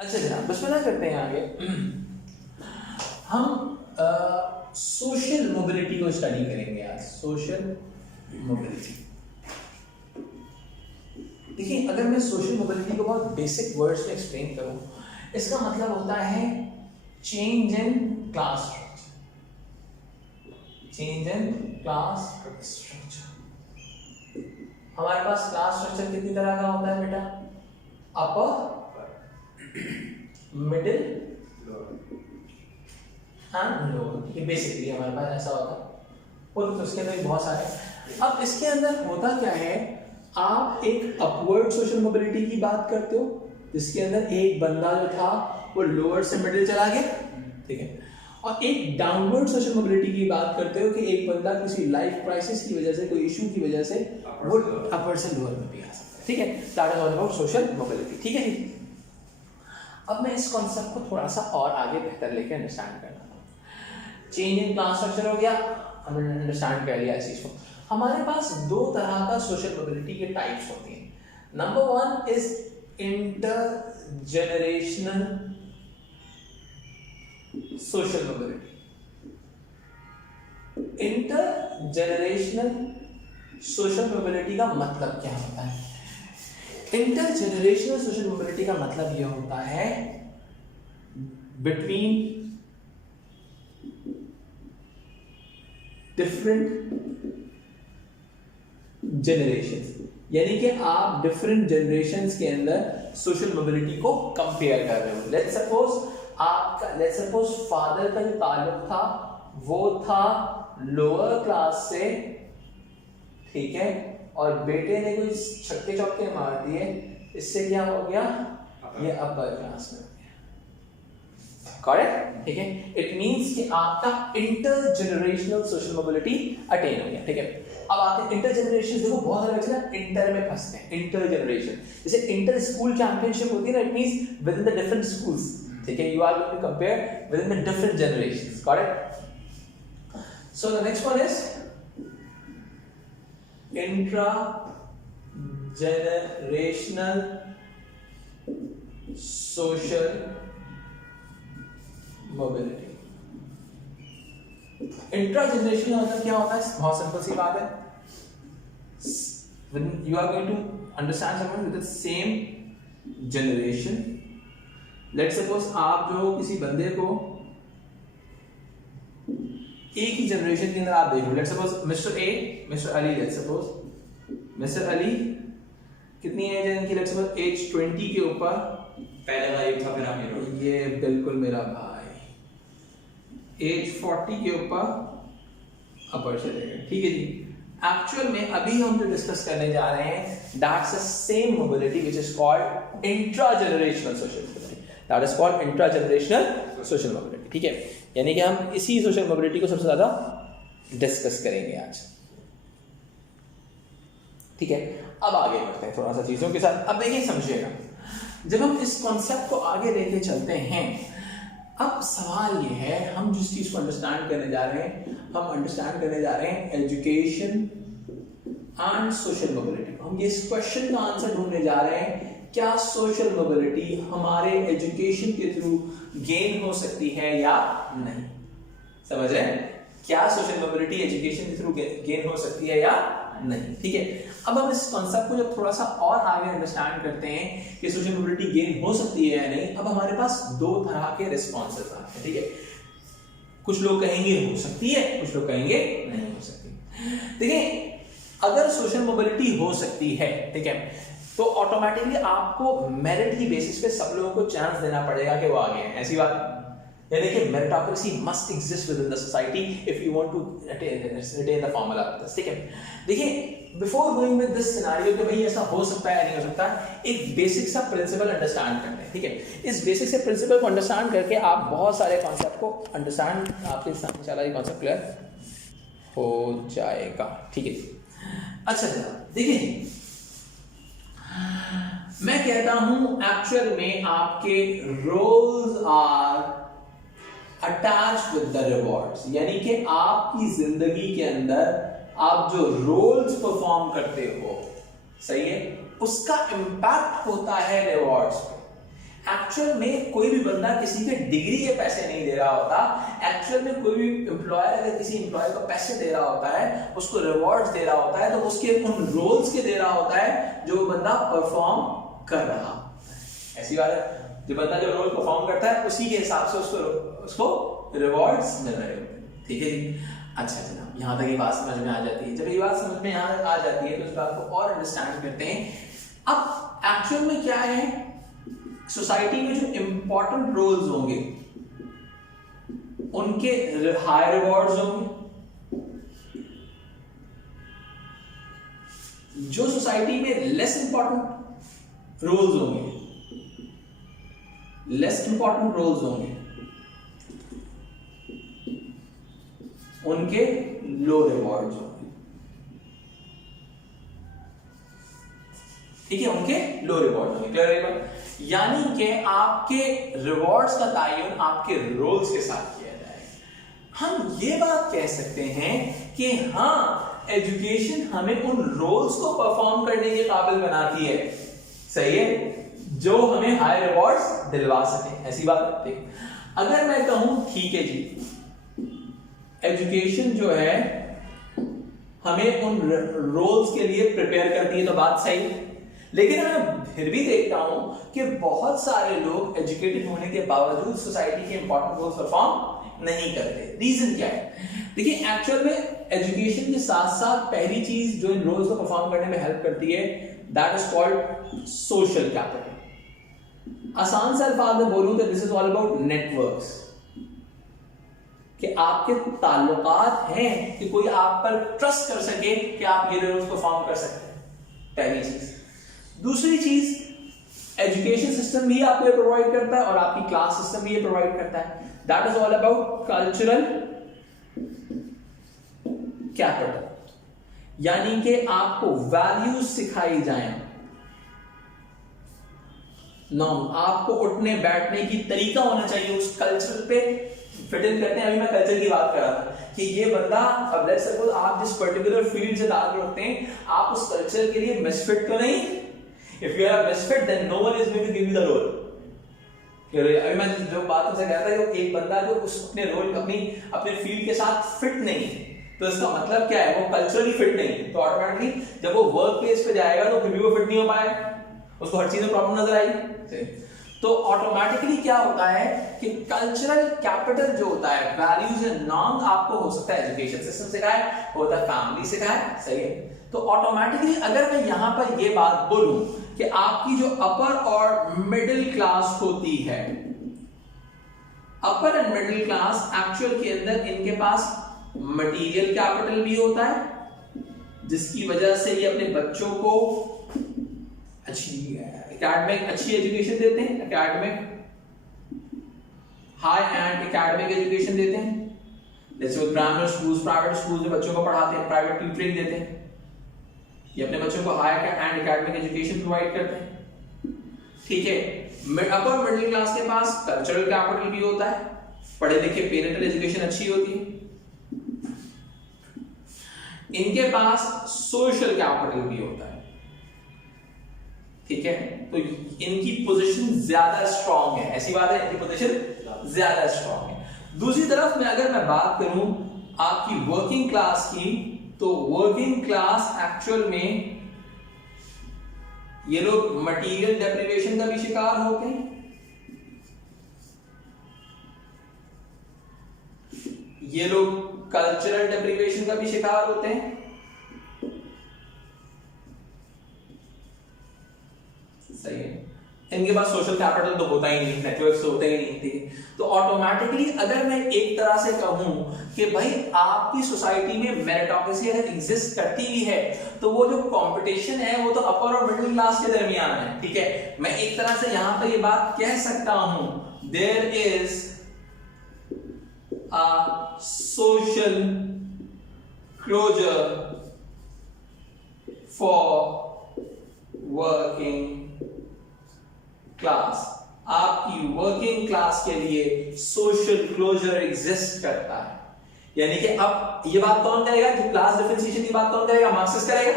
अच्छा जनाब, बसमिल्लाह करते हैं आगे। हम सोशल मोबिलिटी को स्टडी करेंगे आज। सोशल मोबिलिटी, देखिए अगर मैं सोशल मोबिलिटी को बहुत बेसिक वर्ड्स में एक्सप्लेन करूं, इसका मतलब होता है change in class structure. Change in class structure. हमारे पास क्लास स्ट्रक्चर कितनी तरह का होता है बेटा? अपर, मिडिल एंड लोअर। ये बेसिकली हमारे पास ऐसा होता है। और तो उसके अंदर बहुत सारे। अब इसके अंदर होता क्या है, आप एक अपवर्ड सोशल मोबिलिटी की बात करते हो जिसके अंदर एक बंदा जो था वो लोअर से मिडिल चला गया, ठीक है, और एक डाउनवर्ड सोशल मोबिलिटी की बात करते हो कि एक बंदा किसी लाइफ क्राइसिस की वजह से, कोई इशू की वजह से वो अपर से लोअर में भी आ सकता है, ठीक है। That is all about social mobility, ठीक है। अब मैं इस कॉन्सेप्ट को थोड़ा सा और आगे बेहतर लेके अंडरस्टैंड करना था। चेंज इन क्लास स्ट्रक्चर हो गया, हमने अंडरस्टैंड कर लिया इस चीज को। हमारे पास दो तरह का सोशल मोबिलिटी के टाइप्स होती हैं। Number one is intergenerational social mobility. Intergenerational social mobility का मतलब क्या होता है? इंटरजेनरेशनल सोशल मोबिलिटी का मतलब यह होता है बिटवीन डिफरेंट जनरेशंस, यानी कि आप डिफरेंट जनरेशंस के अंदर सोशल मोबिलिटी को कंपेयर कर रहे हो। लेट्स सपोज फादर का जो ताल्लुक था वो था लोअर क्लास से, ठीक है, और बेटे ने कोई छक्के चौके मार दिए, इससे क्या हो गया, ये अपर क्लास में हो गया। करेक्ट, ठीक है। इट मींस कि आपका इंटरजेनरेशनल सोशल मोबिलिटी अटेन हो गया, ठीक है। अब आते हैं इंटरजेनरेशन। देखो बहुत सारे बच्चे ना इंटर में फंसते हैं। इंटरजेनरेशन जैसे इंटर स्कूल चैंपियनशिप होती है ना, it means within the different schools, ठीक है, you are going to compare within the different generations, correct. So the next one is intragenerational social mobility. Intragenerational मतलब क्या होता है? बहुत सिंपल सी बात है। When you are going to understand someone with the same generation, let's suppose आप जो किसी बंदे को एक ही जनरेशन के अंदर आप देख लो, let's suppose mister A, mister Ali, let's suppose mister Ali, कितनी एज है इनकी? लेट्स सपोज एज 20 के ऊपर। पहले वाला एक था, मेरा हीरो, ये बिल्कुल मेरा भाई। एज 40 के ऊपर अपर चले गए, ठीक है जी। एक्चुअल में अभी हम जो डिस्कस करने जा रहे हैं, that's the same mobility which is called intra-generational social mobility. That is called intra-generational social mobility, ठीक है। यानी कि हम इसी सोशल मोबिलिटी को सबसे ज्यादा डिस्कस करेंगे आज, ठीक है। अब आगे बढ़ते हैं थोड़ा सा चीजों के साथ। अब देखिए, समझिएगा, जब हम इस कॉन्सेप्ट को आगे लेके चलते हैं, अब सवाल ये है, हम जिस चीज को अंडरस्टैंड करने जा रहे हैं, हम अंडरस्टैंड करने जा रहे हैं एजुकेशन एंड सोशल मोबिलिटी। हम ये इस क्वेश्चन का आंसर ढूंढने जा रहे हैं, क्या सोशल मोबिलिटी हमारे एजुकेशन के थ्रू गेन हो सकती है या नहीं? समझ रहे हैं? क्या सोशल मोबिलिटी एजुकेशन के थ्रू गेन हो सकती है या नहीं, ठीक है। अब हम इस कॉन्सेप्ट को जब थोड़ा सा और आगे अंडरस्टैंड करते हैं कि सोशल मोबिलिटी गेन हो सकती है या नहीं, अब हमारे पास दो तरह के रिस्पॉन्सेस आते हैं, ठीक है। कुछ लोग कहेंगे हो सकती है, कुछ लोग कहेंगे नहीं हो सकती। देखिए, अगर सोशल मोबिलिटी हो सकती है, ठीक है, तो ऑटोमेटिकली आपको मेरिट की बेसिस पे सब लोगों को चांस देना पड़ेगा कि वो आगे हैं, ऐसी बात है। यानी कि meritocracy must exist within the society if you want to retain the formula of this, ठीक है। देखिए, before going with this scenario कि भाई ऐसा हो सकता है नहीं हो सकता, एक बेसिक सा प्रिंसिपल अंडरस्टैंड करते हैं, ठीक है। इस बेसिक से प्रिंसिपल को अंडरस्टैंड करके आप बहुत सारे कॉन्सेप्ट को अंडरस्टैंड, आपके सामने चला ये कॉन्सेप्ट क्लियर हो जाएगा, ठीक है। अच्छा देखिए, मैं कहता हूं एक्चुअल में आपके roles are attached with the rewards, यानी कि आपकी जिंदगी के अंदर आप जो रोल्स परफॉर्म करते हो, सही है, उसका इंपैक्ट होता है रिवॉर्ड्स पे। एक्चुअल में कोई भी बंदा किसी के डिग्री के पैसे नहीं दे रहा होता, एक्चुअल में कोई भी एम्प्लॉयर अगर किसी एम्प्लॉय को पैसे दे रहा होता है, उसको रिवॉर्ड्स दे रहा होता है, तो उसके उन रोल्स के दे रहा होता है जो बंदा परफॉर्म कर रहा होता है। ऐसी बात है, जो बंदा जो रोल परफॉर्म करता है उसी के हिसाब से उसको रिवॉर्ड्स मिल रहे होते हैं। ठीक है जी, अच्छा जनाब, यहाँ तक ये बात समझ में आ जाती है। जब ये बात समझ में यहाँ आ जाती है तो इस बात को और अंडरस्टैंड करते हैं। अब एक्चुअल में क्या है, सोसाइटी में जो इंपॉर्टेंट रोल्स होंगे उनके हाई रिवॉर्ड्स होंगे, जो सोसाइटी में लेस इंपॉर्टेंट रोल्स होंगे, लेस इंपॉर्टेंट रोल्स होंगे, उनके लो रिवॉर्ड्स होंगे। ठीक है, उनके लो रिवॉर्ड होंगे। क्लियर है बात? यानी कि आपके रिवॉर्ड्स का तायुन आपके रोल्स के साथ किया जाएगा। हम ये बात कह सकते हैं कि हाँ, एजुकेशन हमें उन रोल्स को परफॉर्म करने के काबिल बनाती है, सही है, जो हमें हाई रिवॉर्ड्स दिलवा सके। ऐसी बात है। अगर मैं कहूं ठीक है जी, एजुकेशन जो है हमें उन रोल्स के लिए प्रिपेयर करती है, तो बात सही है। लेकिन मैं फिर भी देखता हूं कि बहुत सारे लोग एजुकेटेड होने के बावजूद सोसाइटी के इंपॉर्टेंट रोल्स परफॉर्म नहीं करते। रीजन क्या है? देखिए, एक्चुअल में एजुकेशन के साथ साथ पहली चीज जो इन रोल्स को परफॉर्म करने में हेल्प करती है, that is called social capital. आसान से अल्फाज में बोलूं तो this is all about networks, कि आपके ताल्लुकात हैं कि कोई आप पर ट्रस्ट कर सके कि आप ये रोल्स परफॉर्म कर सकते हैं, पहली चीज। दूसरी चीज, एजुकेशन सिस्टम भी आपको प्रोवाइड करता है और आपकी क्लास सिस्टम भी ये प्रोवाइड करता है। That is all about cultural capital, यानी कि आपको वैल्यूज सिखाई जाए, आपको उठने बैठने की तरीका होना चाहिए, उस कल्चर पे फिट इन करते हैं। अभी मैं कल्चर की बात कर रहा था कि ये बंदा, अब लेट्स सपोज आप जिस पर्टिकुलर फील्ड से ताल्लुक रखते हैं, आप उस कल्चर के लिए मिसफिट तो नहीं। If you are a misfit then no one is going to give you the role. अभी मैं जो बात तुमसे कह रहा था कि एक बंदा जो उस अपने रोल अपने फील्ड के साथ फिट नहीं, तो इसका मतलब क्या है, वो कल्चरली फिट नहीं, तो ऑटोमेटिकली जब वो वर्क प्लेस पे जाएगा तो फिर भी वो फिट नहीं हो पाएगा, उसको हर चीज में प्रॉब्लम नजर आएगी। तो ऑटोमेटिकली क्या होता है कि कल्चरल कैपिटल जो होता है, वैल्यूज एंड नॉर्म्स, आपको हो सकता है एजुकेशन सिस्टम सिखाए, होता है फैमिली सिखाए, सही है। तो ऑटोमेटिकली अगर मैं यहां पर ये बात बोलूं कि आपकी जो अपर और मिडिल क्लास होती है, अपर एंड मिडिल क्लास एक्चुअल के अंदर इनके पास मटेरियल कैपिटल भी होता है, जिसकी वजह से ये अपने बच्चों को अच्छी एजुकेशन देते हैं, academic high and academic education देते हैं। जैसे ग्रामर स्कूल्स, प्राइवेट स्कूल्स में बच्चों को पढ़ाते हैं, प्राइवेट ट्यूटरिंग देते हैं, ये अपने बच्चों को high and academic education provide करते हैं। ठीक है, अपर मिडिल क्लास के पास कल्चरल कैपिटल भी होता है, पढ़े लिखे पेरेंटल एजुकेशन अच्छी होती है, इनके पास सोशल कैपिटल भी होता है। ठीक है, तो इनकी पोजीशन ज्यादा स्ट्रांग है, ऐसी बात है, इनकी पोजीशन ज्यादा स्ट्रांग है। दूसरी तरफ में अगर मैं बात करूं आपकी वर्किंग क्लास की, तो वर्किंग क्लास एक्चुअल में ये लोग मटेरियल डेप्रिवेशन का भी शिकार होते हैं, ये लोग कल्चरल डेप्रिवेशन का भी शिकार होते हैं, सही है। इनके पास सोशल कैपिटल तो होता ही नहीं, नेटवर्क्स तो होते ही नहीं थे। तो ऑटोमेटिकली अगर मैं एक तरह से कहूं कि भाई आपकी सोसाइटी में मेरिटोक्रेसी अगर एग्जिस्ट करती भी है, तो वो जो कंपटीशन है वो तो अपर और मिडिल क्लास के दरमियान है। ठीक है, मैं एक तरह से यहां पर ये बात कह सकता हूं, there is a social closure for working class. आपकी वर्किंग क्लास के लिए सोशल क्लोजर एग्जिस्ट करता है, यानी कि अब ये बात कौन करेगा, जो क्लास डिफरेंशिएशन की बात कौन करेगा, मार्क्सिस्ट करेगा,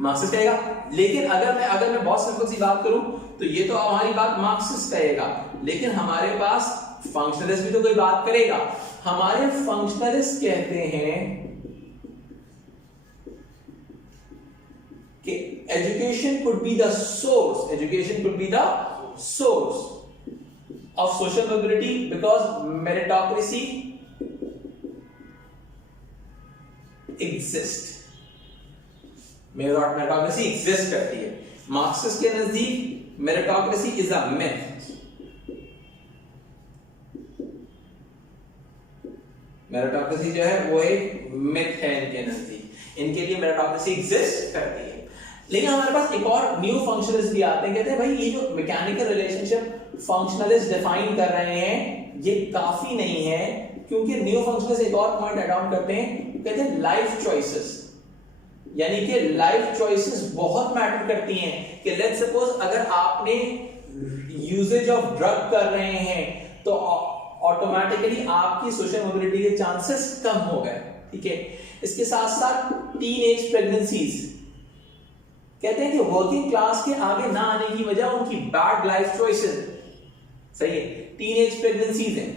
मार्क्सिस्ट करेगा। लेकिन अगर मैं बहुत सिंपल सी बात करूं तो ये तो हमारी बात मार्क्सिस्ट कहेगा, लेकिन हमारे पास फंक्शनलिस्ट भी तो कोई बात करेगा। हमारे फंक्शनलिस्ट कहते हैं कि education could be the source of social mobility because meritocracy meritocracy exist करती है। मार्क्सिस्ट के नजदीक meritocracy is a myth। meritocracy जो है वो एक myth है इनके नजदीक, इनके लिए meritocracy exist करती है। लेकिन हमारे पास एक और न्यू फंक्शनलिस्ट भी आते हैं, कहते हैं भाई ये जो मैकेनिकल रिलेशनशिप फंक्शनलिस्ट डिफाइन कर रहे हैं ये काफी नहीं है, क्योंकि न्यू फंक्शनलिस्ट एक और पॉइंट अडॉप्ट करते हैं, कहते हैं लाइफ चॉइसेस, यानी कि लाइफ चॉइसेस बहुत मैटर करती हैं। कि लेट्स सपोज अगर आपने यूजेज ऑफ ड्रग कर रहे हैं तो ऑटोमेटिकली आपकी सोशल मोबिलिटी के चांसेस कम हो गए, ठीक है। इसके साथ साथ टीनेज प्रेगनेंसीज, कहते हैं कि वर्किंग क्लास के आगे ना आने की वजह उनकी बैड लाइफ चॉइसेस, सही है, टीनेज प्रेगनेंसीज हैं।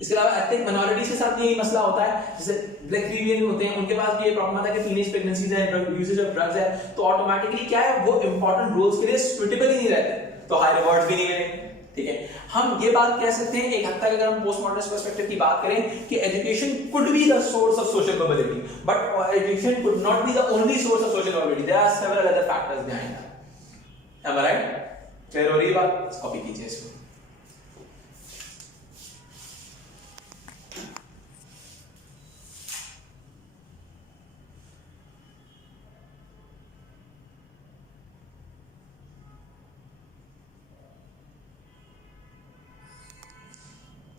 इसके अलावा एथनिक माइनॉरिटीज के साथ यही मसला होता है, जैसे ब्लैक क्रिमिनल होते हैं, उनके पास भी ये प्रॉब्लम आता है कि टीनेज प्रेगनेंसीज है, ड्रग यूजेज ऑफ ड्रग्स है, तो ऑटोमेटिकली क्या है वो इंपॉर्टेंट रोल्स के लिए सुटेबल ही नहीं रहते, तो हाई रिवॉर्ड्स भी नहीं मिलेंगे, ठीक है। हम ये बात कह सकते हैं एक हद तक अगर हम पोस्ट मॉडर्निस्ट पर्सपेक्टिव की बात करें कि education could be the source of social mobility, but education could not be the only source of social mobility, there are several other factors behind that. Am I right? Clear हो रही है बात? Copy कीजिए इसको।